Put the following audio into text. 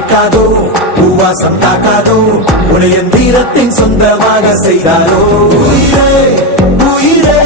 கேட்காதோ பூவாசம் தாக்காதோ உடைய தீரத்தின் சொந்தமாக செய்தாரோ உயிரே உயிரே